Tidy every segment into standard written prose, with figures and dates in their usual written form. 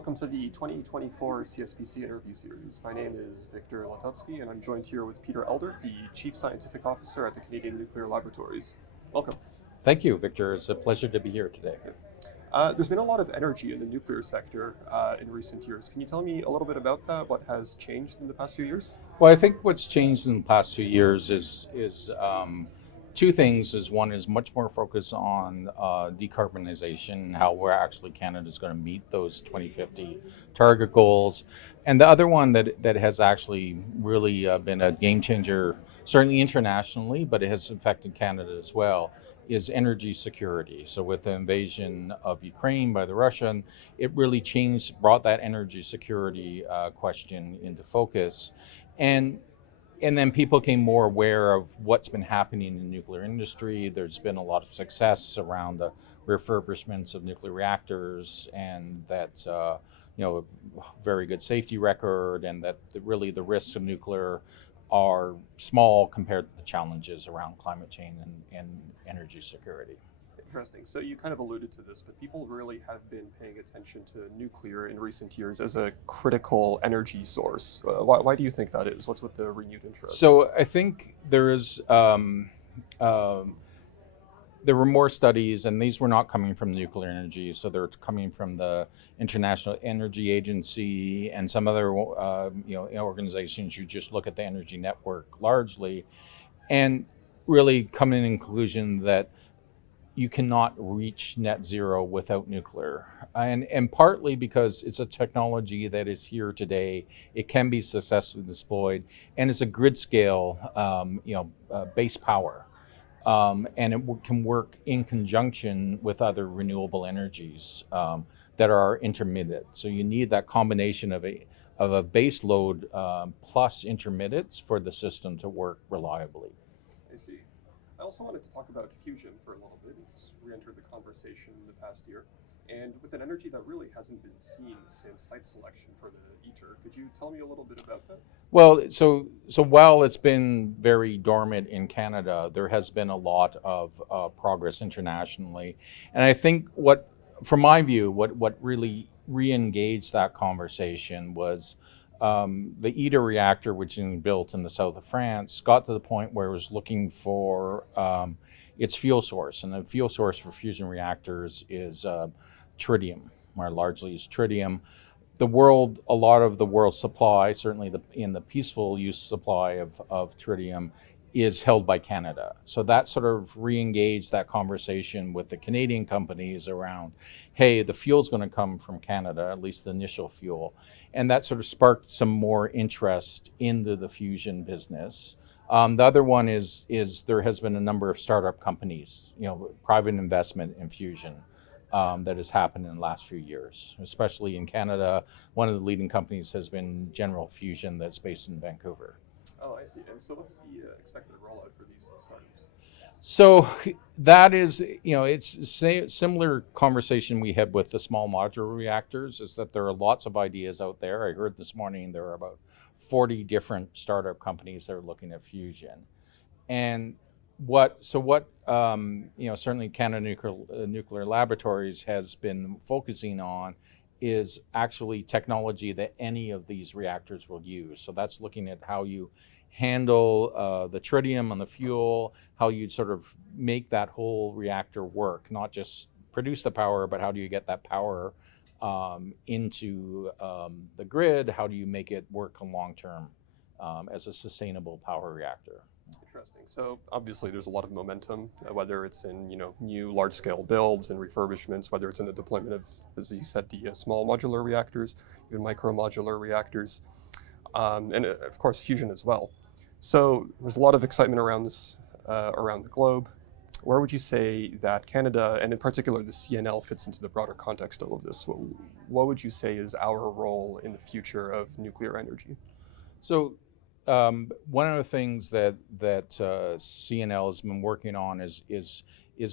welcome to the 2024 CSPC interview series. My name is Victor Latotsky, and I'm joined here with Peter Elder, the Chief Scientific Officer at the Canadian Nuclear Laboratories. Welcome. Thank you, Victor. It's a pleasure to be here today. There's been a lot of energy in the nuclear sector in recent years. Can you tell me a little bit about that? What has changed in the past few years? Well, I think what's changed in the past few years is two things. One is much more focus on decarbonization, how we're actually Canada's going to meet those 2050 target goals, and the other one that has actually really been a game changer, certainly internationally, but it has affected Canada as well, is energy security. So with the invasion of Ukraine by the Russian, it really brought that energy security question into focus. And then people became more aware of what's been happening in the nuclear industry. There's been a lot of success around the refurbishments of nuclear reactors, and that very good safety record, and that really the risks of nuclear are small compared to the challenges around climate change and energy security. Interesting. So you kind of alluded to this, but people really have been paying attention to nuclear in recent years as a critical energy source. Why do you think that is? What's with the renewed interest? So I think there were more studies, and these were not coming from nuclear energy, so they're coming from the International Energy Agency and some other organizations who just look at the energy network largely, and really coming to the conclusion that you cannot reach net zero without nuclear. And partly because it's a technology that is here today, it can be successfully deployed, and it's a grid scale, base power. And it can work in conjunction with other renewable energies that are intermittent. So you need that combination of a base load plus intermittents for the system to work reliably. I see. I also wanted to talk about fusion for a little bit. It's re-entered the conversation in the past year, and with an energy that really hasn't been seen since site selection for the ITER. Could you tell me a little bit about that? Well, so while it's been very dormant in Canada, there has been a lot of progress internationally, and I think from my view, what really re-engaged that conversation was the ITER reactor, which is built in the south of France, got to the point where it was looking for its fuel source, and the fuel source for fusion reactors is tritium, or largely is tritium. A lot of the world's supply, certainly in the peaceful use supply of tritium, is held by Canada. So that sort of re-engaged that conversation with the Canadian companies around, hey, the fuel's going to come from Canada, at least the initial fuel. And that sort of sparked some more interest into the fusion business. The other one is there has been a number of startup companies, private investment in fusion that has happened in the last few years, especially in Canada. One of the leading companies has been General Fusion, that's based in Vancouver. Oh, I see. And so what's the expected rollout for these startups? So that is, it's a similar conversation we had with the small modular reactors, is that there are lots of ideas out there. I heard this morning there are about 40 different startup companies that are looking at fusion. And certainly Canada Nuclear Laboratories has been focusing on is actually technology that any of these reactors will use. So that's looking at how you handle the tritium and the fuel, how you sort of make that whole reactor work, not just produce the power, but how do you get that power into the grid? How do you make it work long term as a sustainable power reactor? Interesting. So obviously there's a lot of momentum, whether it's in new large-scale builds and refurbishments, whether it's in the deployment of, as you said, the small modular reactors, even micro-modular reactors, and of course fusion as well. So there's a lot of excitement around this around the globe. Where would you say that Canada, and in particular the CNL, fits into the broader context of all of this? What would you say is our role in the future of nuclear energy? So one of the things that CNL has been working on is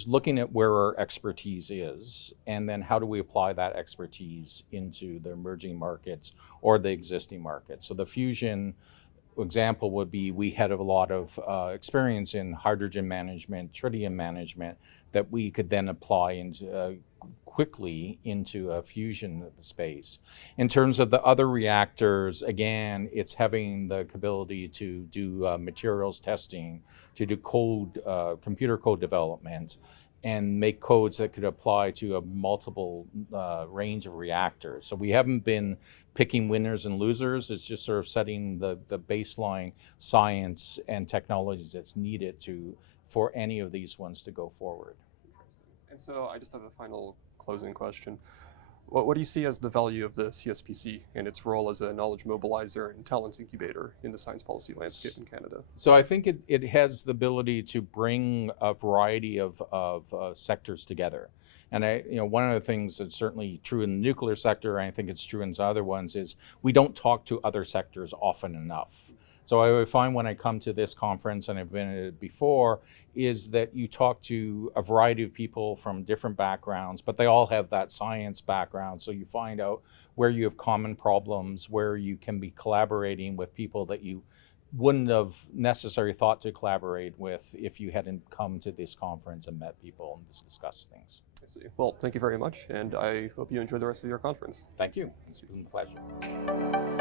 looking at where our expertise is, and then how do we apply that expertise into the emerging markets or the existing markets. So the fusion example would be, we had a lot of experience in hydrogen management, tritium management, that we could then apply into quickly into a fusion space. In terms of the other reactors, again, it's having the ability to do materials testing, to do code, computer code development, and make codes that could apply to a multiple range of reactors. So we haven't been picking winners and losers. It's just sort of setting the baseline science and technologies that's needed for any of these ones to go forward. And so I just have a final closing question. What do you see as the value of the CSPC and its role as a knowledge mobilizer and talent incubator in the science policy landscape in Canada? So I think it has the ability to bring a variety of sectors together. And one of the things that's certainly true in the nuclear sector, and I think it's true in other ones, is we don't talk to other sectors often enough. So I would find when I come to this conference, and I've been at it before, is that you talk to a variety of people from different backgrounds, but they all have that science background. So you find out where you have common problems, where you can be collaborating with people that you wouldn't have necessarily thought to collaborate with if you hadn't come to this conference and met people and discussed things. I see. Well, thank you very much, and I hope you enjoy the rest of your conference. Thank you. It's been a pleasure.